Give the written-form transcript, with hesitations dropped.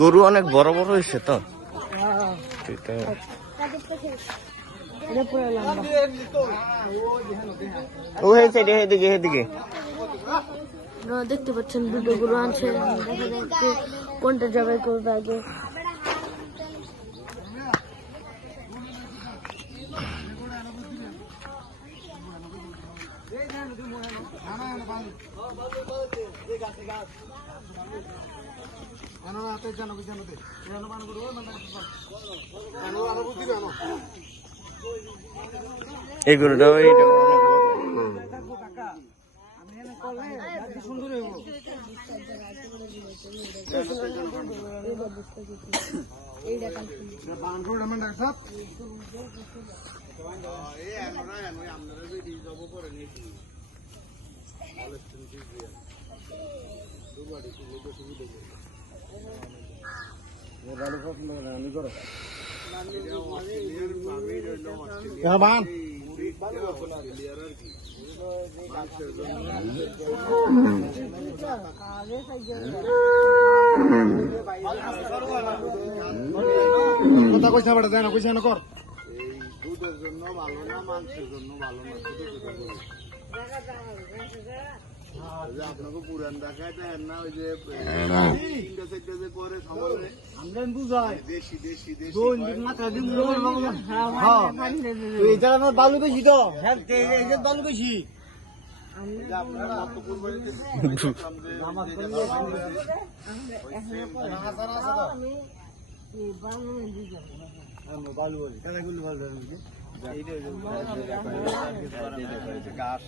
গরু অনেক বড় বড় হয়েছে তো। ও হয়েছে এদিকে এদিকে দেখতে পাচ্ছেন দুটো গরু আনছে, দেখা যাচ্ছে কোনটা জবাই করবে আগে। এই গরুটা কথা কইছা বেটা যায় না, কইছা না কর। দুধের জন্য ভালো না, মাংসের জন্য ভালো না, আপনাকে পুরান ঢাকায় দেখেন না, ওই যে তিনটা চারটা যে করে সমাজে আমরা বুঝাই দেশি দেশি দেশি বালু বেশি তো, বালু বেশি। আপনারা কত কুরবানিতে বালু বলি গাছ